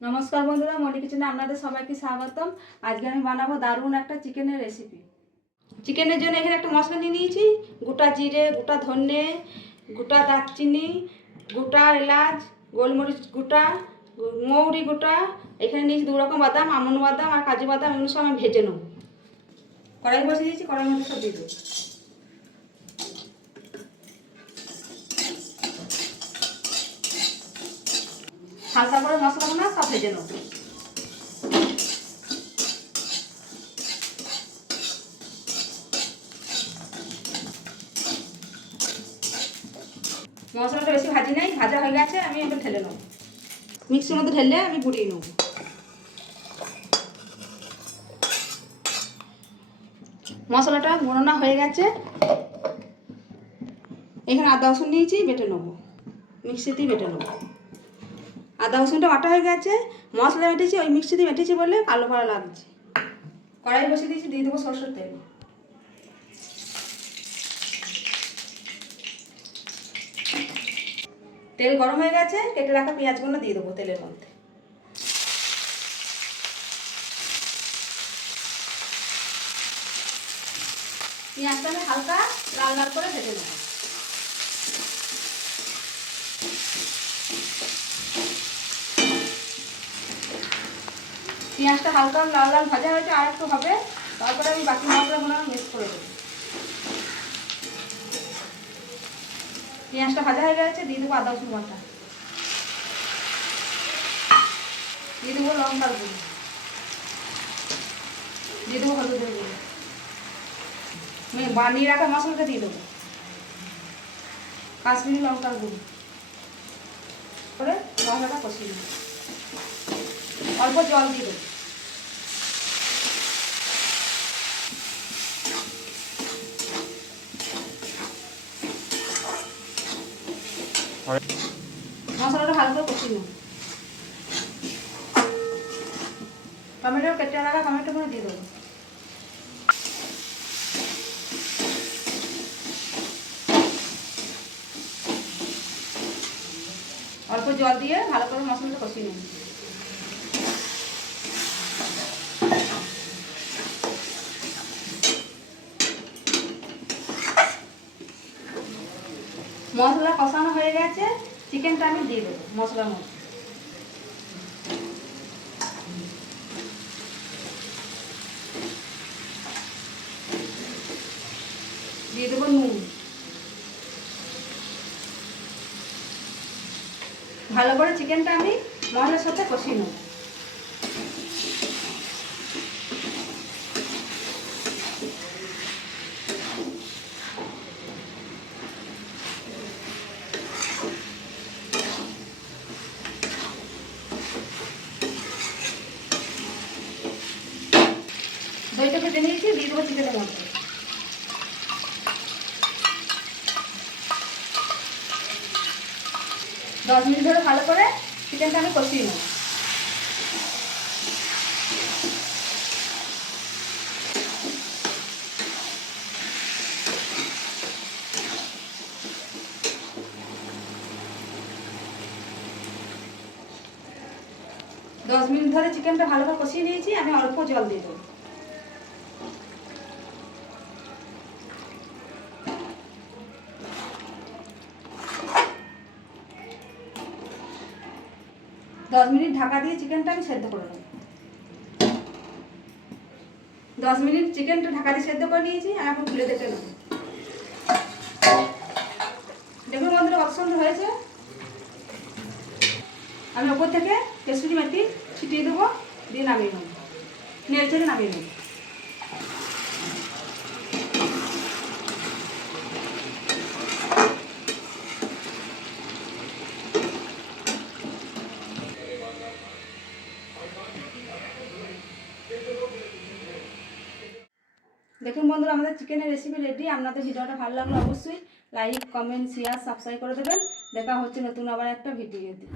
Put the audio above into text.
নমস্কার বন্ধুরা, মনি কিচেনে আপনাদের সবাইকে স্বাগতম। আজকে আমি বানাবো দারুণ একটা চিকেনের রেসিপি। চিকেনের জন্য এখানে একটা মশলা নিয়ে নিয়েছি, গোটা জিরে, গোটা ধনে, গোটা দারচিনি, গোটা এলাচ, গোলমরিচ গোটা, মৌরি গোটা। এখানে নিয়েছি 2 রকম বাদাম, আমন্ড বাদাম আর কাজু বাদাম। এগুলো সব আমি ভেজে নেব। কড়াই বসিয়ে দিয়েছি, কড়াইয়ের মধ্যে সব দিয়ে দেবো। হালকা করে মশলাগুলো সব ভেজে নেব। মশলাটা বেশি ভাজি নাই, ভাজা হয়ে গেছে। আমি এটা ঢেলে নেব, মিক্সির মধ্যে ঢেলে আমি গুঁড়িয়ে নেব। মশলাটা গুঁড়ানো হয়ে গেছে। এখানে আদা রসুন নিয়েছি, বেটে নেব, মিক্সিতেই বেটে নেব। আদা রসুনটা বাটা হয়ে গেছে। মশলা বেটেছি, ওই মিক্সিতে বেটেছি বলে কালো কালো লাগছে। কড়াই বসিয়ে দিয়েছি, দিয়ে দেবো সরষের তেল। তেল গরম হয়ে গেছে, কেটে রাখা পেঁয়াজগুলো দিয়ে দেবো তেলের মধ্যে। পেঁয়াজটা আমি হালকা লাল লাল করে ভেজে নেব। পেঁয়াজটা হালকা লাল লাল ভাজা হয়েছে, আর একটু হবে। তারপরে আমি বাকি মশলাগুলো মিক্স করে দেবো। পেঁয়াজটা ভাজা হয়ে গেছে, দিয়ে দেবো আদা রসুন বাটা, দিয়ে দেবো লঙ্কার গুঁড়ো, দিয়ে দেবো হলুদের গুঁড়ো। আমি বানিয়ে রাখা মশলাটা দিয়ে দেবো, কাশ্মীরি লঙ্কার গুঁড়ো করে মশলাটা কষিয়ে নেব। অল্প জল দিয়ে দেবো। মশলাটা ভালো করে কষিয়ে নেব। টমেটো কেটে রাখা টমেটোগুলো দিয়ে দেবো। অল্প জল দিয়ে ভালো করে মশলাটা কষিয়ে নেব। মশলা কষানো হয়ে গেছে, চিকেনটা আমি দিয়ে দেবো মশলার মধ্যে। দিয়ে দেবো নুন। ভালো করে চিকেনটা আমি মশলার সাথে কষিয়ে নেব। দইটা ভেজে নিয়েছি, দিয়ে দেবো চিকেনের মধ্যে। দশ মিনিট ধরে ভালো করে চিকেনটা আমি কষিয়ে নেব। দশ মিনিট ধরে চিকেনটা ভালো করে কষিয়ে নিয়েছি। আমি অল্প জল দিয়ে দেবো। দশ মিনিট ঢাকা দিয়ে চিকেনটা আমি সেদ্ধ করে নেব। 10 মিনিট চিকেনটা ঢাকা দিয়ে সেদ্ধ করে নিয়েছি। আর এখন খুলে দেখে নেব। দেখুন বন্ধুরা, কত সুন্দর হয়েছে। আমি ওপর থেকে কেসুরি মেথি ছিটিয়ে দেবো, দিয়ে নামিয়ে নেব। নেড়ে চেড়ে নামিয়ে নেব। দেখুন বন্ধুরা, আমাদের চিকেনের রেসিপি রেডি। আপনাদের ভিডিওটা ভালো লাগলে অবশ্যই লাইক, কমেন্ট, শেয়ার, সাবস্ক্রাইব করে দেবেন। দেখা হচ্ছে নতুন আবার একটা ভিডিওতে।